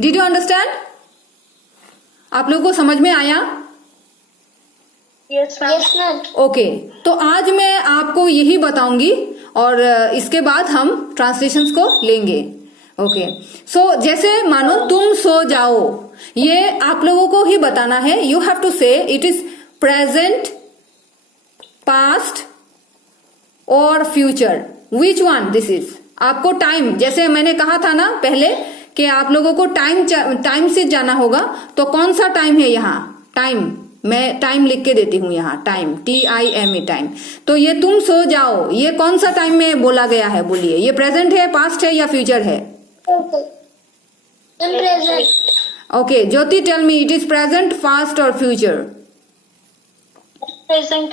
Did you understand? आप लोगों को समझ में आया? Yes ma'am. ओके, तो आज मैं आपको यही बताऊंगी और इसके बाद हम ट्रांसलेशंस को लेंगे। ओके, सो जैसे मानो तुम सो जाओ, ये आप लोगों को ही बताना है। यू हैव टू से इट इज प्रेजेंट, पास्ट और future, which one this is. आपको टाइम, जैसे मैंने कहा था ना पहले कि आप लोगों को टाइम से जाना होगा, तो कौन सा टाइम है यहाँ? टाइम, मैं टाइम लिख के देती हूँ यहाँ, टाइम, TIME, टाइम। तो ये तुम सो जाओ, ये कौन सा टाइम में बोला गया है? बोलिए, ये प्रेजेंट है, पास्ट है या फ्यूचर है? Present. Okay, Jyoti tell me, it is present, past और future? Present.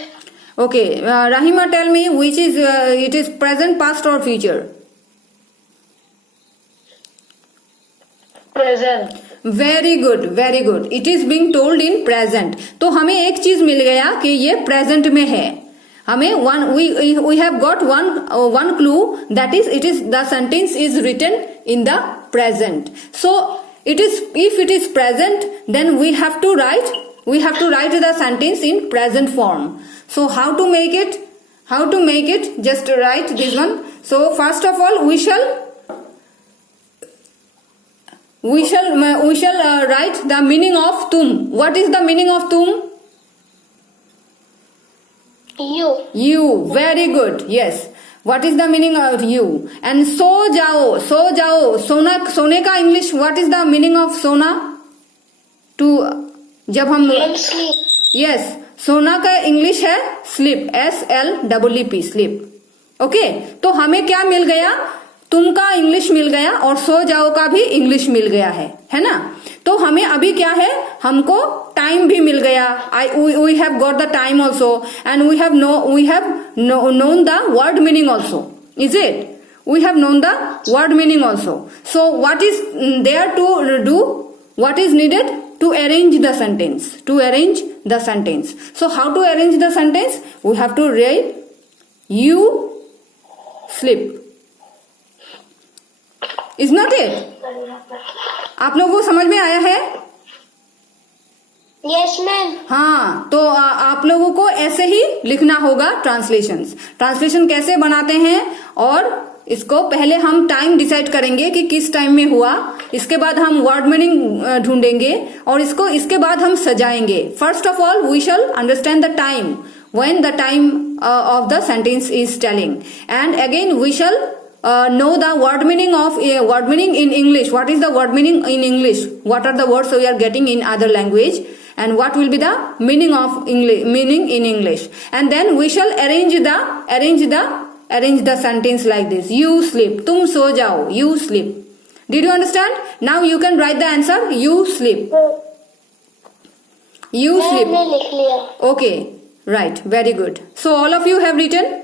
Okay, Rahima tell me which is it is present, past और future? Present. Very good, very good, it is being told in present. तो हमें एक चीज मिल गया कि ये present में है। हमें we have got one clue, that is it is the sentence is written in the present. So it is, if it is present, then we have to write the sentence in present form. So how to make it? Just write this one. So first of all we shall write the meaning of tum. What is the meaning of tum? You. Very good. Yes. What is the meaning of you? And so jao. सोने का English, what is the meaning of सोना? To, जब हम yes, सोना का English है sleep, SLEEP, sleep. Okay, तो हमें क्या मिल गया? तुम का इंग्लिश मिल गया और सो जाओ का भी इंग्लिश मिल गया है ना? तो हमें अभी क्या है, हमको टाइम भी मिल गया। We have got the time also, and we have known the word meaning also, is it? We have known the word meaning also. So what is there to do? What is needed? to arrange the sentence. So how to arrange the sentence? We have to write you sleep. Is not it? आप लोगों को समझ में आया है? Yes ma'am. हाँ, तो आप लोगों को ऐसे ही लिखना होगा ट्रांसलेशन कैसे बनाते हैं, और इसको पहले हम टाइम डिसाइड करेंगे कि किस टाइम में हुआ, इसके बाद हम वर्ड मीनिंग ढूंढेंगे और इसके बाद हम सजाएंगे। First of all we shall understand the time when the time of the sentence is telling, and again we shall know the word meaning in English. What is the word meaning in English? What are the words we are getting in other language, and what will be the meaning in English? And then we shall arrange the sentence like this: you sleep, tum so jao, you sleep. Did you understand? Now you can write the answer: you sleep. You sleep. मैंने लिख लिया। Okay, right, very good. So all of you have written?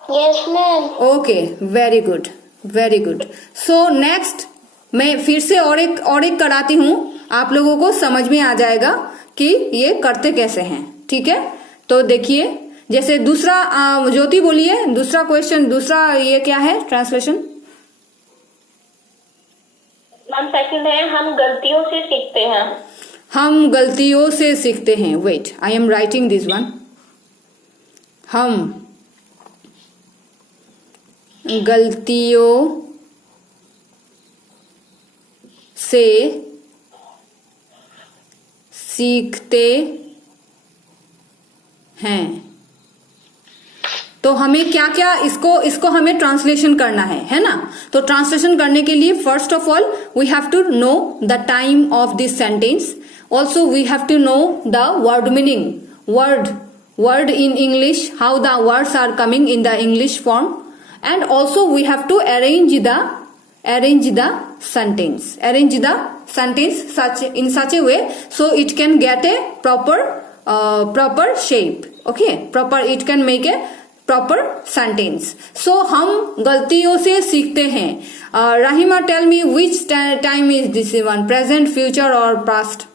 Yes ma'am. Okay, very good. So next मैं फिर से और एक कराती हूँ, आप लोगों को समझ में आ जाएगा कि ये करते कैसे हैं। ठीक है, तो देखिए, जैसे दूसरा, ज्योति बोलिए दूसरा क्वेश्चन, दूसरा ये क्या है ट्रांसलेशन? मैम सेकंड है, हम गलतियों से सीखते हैं। हम गलतियों से सीखते हैं। Wait, I am writing this one. हम गलतियों से सीखते हैं। तो हमें क्या क्या इसको हमें ट्रांसलेशन करना है ना? तो ट्रांसलेशन करने के लिए first of all we have to know the time of this sentence, also we have to know the word meaning, word in English, how the words are coming in the English form, and also we have to arrange the sentence in such a way so it can get a proper shape. Okay, it can make a proper sentence. So हम गलतियों से सीखते हैं। Rahima, tell me which time is this one, present, future or past?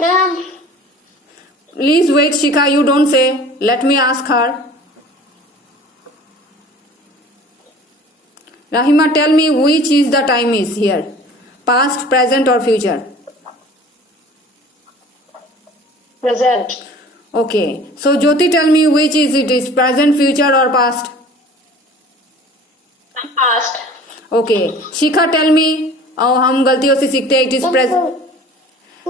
Ma'am Please wait, Shikha, you don't say. Let me ask her. Rahima, tell me which is the time is here, past, present or future? Present. Okay, so Jyoti, tell me which is it is, present, future or past? Past. Okay, Shikha, tell me, हम गलतियों से सीखते हैं, it is present.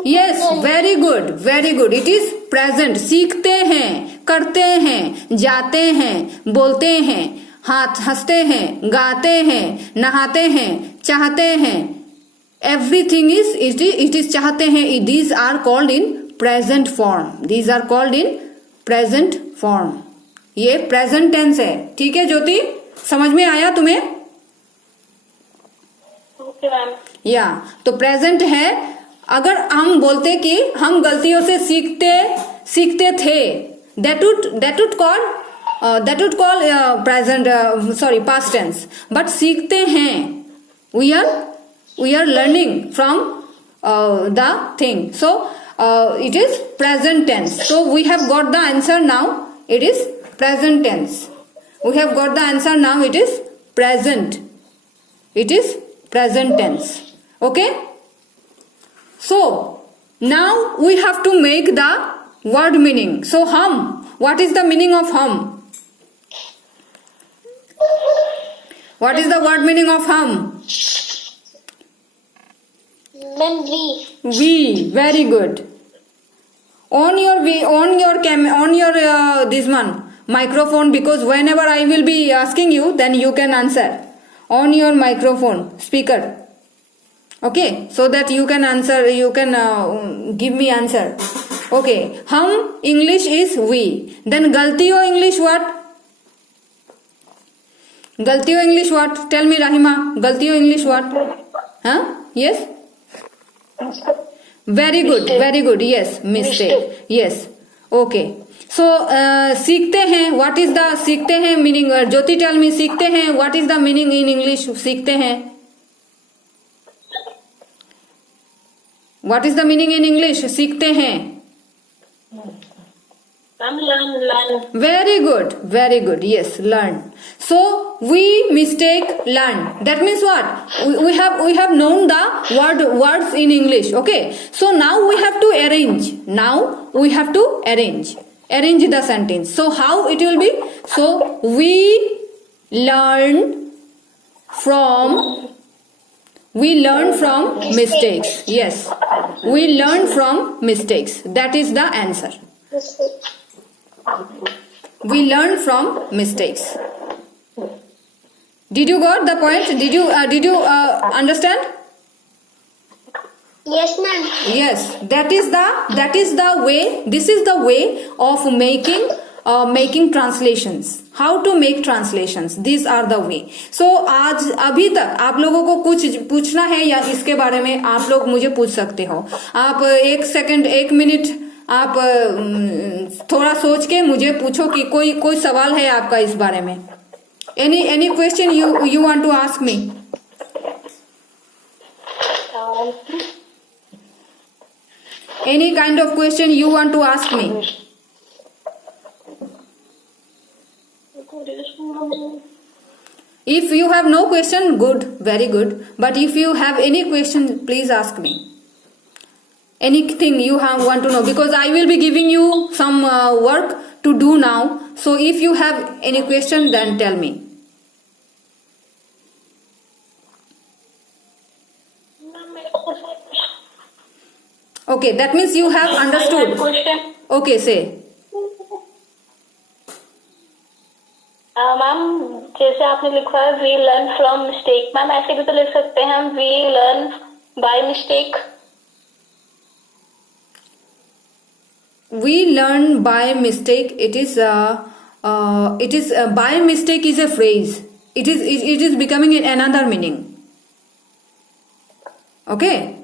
Yes, very good, very good. It is present. सीखते हैं, करते हैं, जाते हैं, बोलते हैं, हाथ हंसते हैं, गाते हैं, नहाते हैं, चाहते हैं. Everything is it is चाहते हैं. These are called in present form. These are called in present form. ये present tense है. ठीक है ज्योति, समझ में आया तुम्हें? Okay ma'am. या तो प्रेजेंट है. अगर हम बोलते कि हम गलतियों से सीखते थे, that would call present, sorry, past tense. But सीखते हैं, we are learning from the thing. So it is present tense. So we have got the answer now. It is present tense. We have got the answer now. It is present. It is present tense. Okay. So now we have to make the word meaning. So hum, what is the meaning of hum? What is the word meaning of hum? Then We. Very good. On your this one microphone, because whenever I will be asking you, then you can answer on your microphone speaker. Okay, so that you can answer, you can give me answer. Okay, hum English is we. Then galtiyo English what? Galtiyo English what? Tell me Rahima, galtiyo English what? Huh? Yes? Very good, very good. Yes, mistake. Yes. Okay. So सीखते हैं, what is the सीखते हैं meaning? Jyoti, tell me, सीखते हैं, what is the meaning in English? सीखते हैं. What is the meaning in English? सीखते हैं. learn. Very good, very good. Yes, learn. So we mistake learn. That means what? We have known the words in English. Okay. So now we have to arrange. Arrange the sentence. So how it will be? So we learn from mistakes. Yes, we learn from mistakes. That is the answer. We learn from mistakes. Did you got the point? Did you understand? Yes, ma'am. Yes, that is the way. This is the way of making translations. How to make translations? These are the way. So आज अभी तक आप लोगों को कुछ पूछना है या इसके बारे में आप लोग मुझे पूछ सकते हो. आप 1 मिनट आप थोड़ा सोच के मुझे पूछो कि कोई सवाल है आपका इस बारे में. Any question you want to ask me? Any kind of question you want to ask me? If you have no question, good, very good. But if you have any question, please ask me. Anything you want to know, because I will be giving you some work to do now. So if you have any question, then tell me. Okay, that means you have understood. Question. Okay, say. Ma'am जैसे आपने लिखा है we learn from mistake, ma'am ऐसे भी तो लिख सकते हैं हम we learn by mistake. We learn by mistake. It is by mistake is a phrase. It is becoming another meaning. Okay.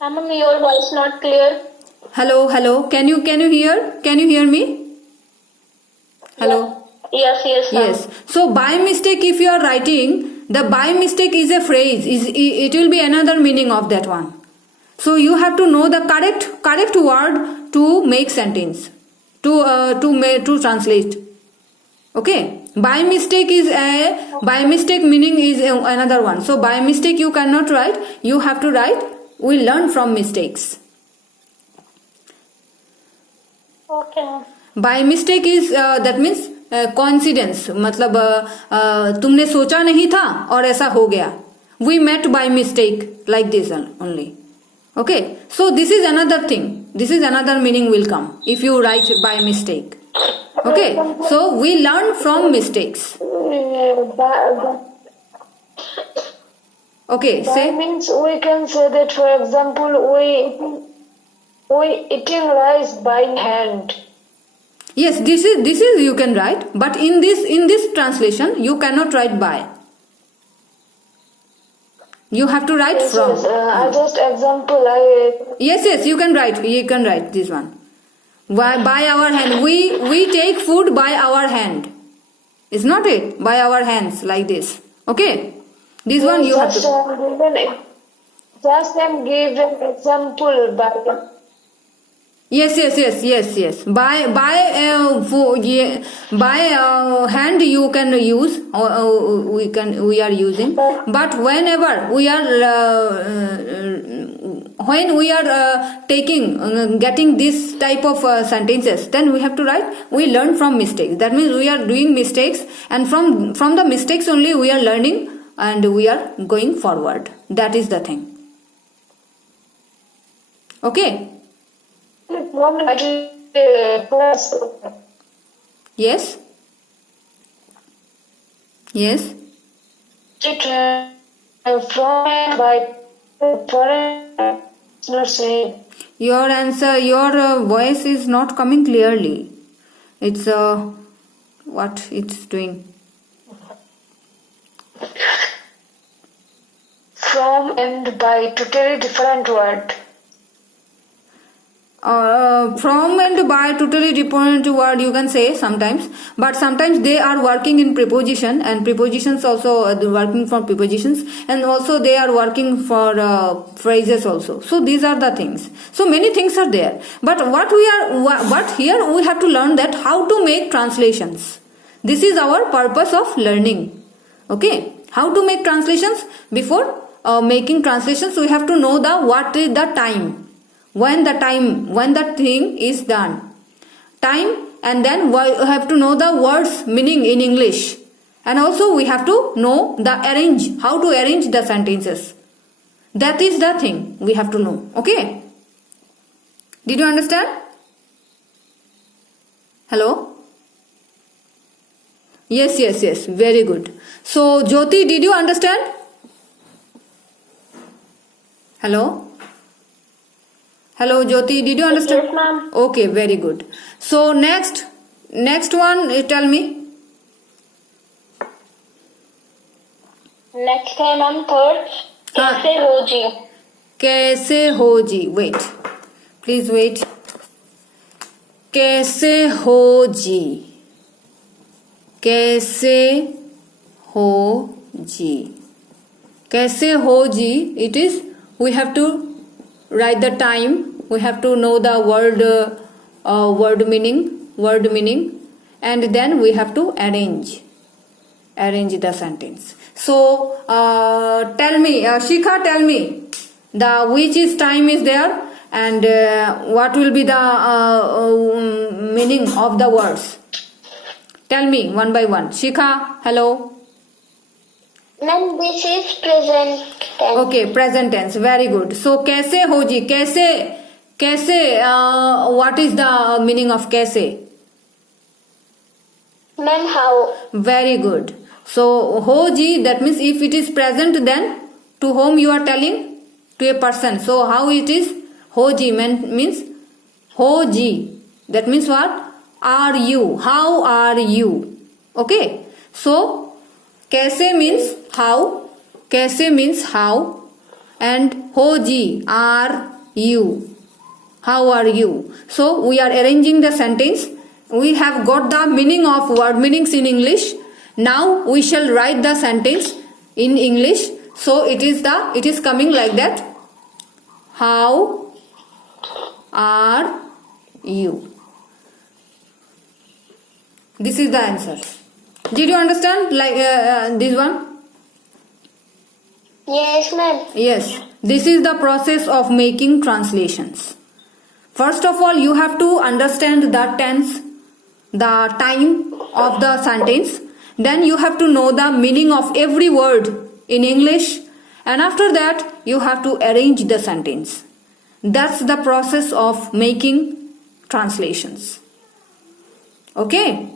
Ma'am, your voice not clear. Hello. Can you hear? Can you hear me? Hello. Yes, ma'am. Yes. So by mistake, if you are writing, the by mistake is a phrase. It will be another meaning of that one. So you have to know the correct word to make sentence, to translate. Okay. By mistake is by mistake meaning is another one. So by mistake you cannot write. You have to write we learn from mistakes. Okay, ma'am. By mistake is that means coincidence. मतलब तुमने सोचा नहीं था और ऐसा हो गया. We met by mistake like this only. Okay. So this is another thing. This is another meaning will come if you write by mistake. Okay. So we learn from mistakes. Okay. That Say. means we can say that, for example, we eating rice by hand. Yes, this is you can write, but in this translation you cannot write by. You have to write Yes, from. yes, I just example. Yes, you can write. You can write this one. By our hand, we take food by our hand. Is not it? By our hands like this. Okay. This one you have to. Just give an example by. Yes. By hand you can use. We are using. But whenever we are when we are getting this type of sentences, then we have to write we learn from mistakes. That means we are doing mistakes, and from the mistakes only we are learning and we are going forward. That is the thing. Okay. Yes. From by foreign saying. Your answer, your voice is not coming clearly. It's what it's doing. From and by totally different word. From and by totally different word you can say sometimes, but sometimes they are working in preposition, and prepositions also working for prepositions, and also they are working for phrases also. So these are the things. So many things are there, but what here we have to learn that how to make translations. This is our purpose of learning. Okay, how to make translations. Before making translations we have to know what is the time. When the thing is done, time, and then we have to know the words meaning in English, and also we have to know how to arrange the sentences. That is the thing we have to know. Okay, did you understand? Hello? Yes, very good. So Jyoti, did you understand? Hello Jyoti, did you understand? Yes, ma'am. Okay, very good. So next one, tell me. Next time, ma'am, third. कैसे हो जी? कैसे हो जी? Wait, please wait. कैसे हो जी? कैसे हो जी? कैसे हो जी? It is, we have to write the time, we have to know the word meaning, and then we have to arrange the sentence. So tell me, Shikha, tell me the which is time is there, and what will be the meaning of the words. Tell me one by one. Shikha, hello. Ma'am, this is present tense. Okay, present tense. Very good. So कैसे हो जी? कैसे what is the meaning of कैसे? Ma'am, how? Very good. So ho ji, that means if it is present, then to whom you are telling? To a person. So how it is? Ho ji means ho ji. That means what? Are you? How are you? Okay. So कैसे means how, कैसे means how, and ho ji, are you, how are you. So we are arranging the sentence. We have got the meaning of word meanings in English. Now we shall write the sentence in English. So it is coming like that. How are you? This is the answer. Did you understand like this one? Yes, ma'am. Yes, this is the process of making translations. First of all, you have to understand the tense, the time of the sentence. Then you have to know the meaning of every word in English. And after that, you have to arrange the sentence. That's the process of making translations. Okay?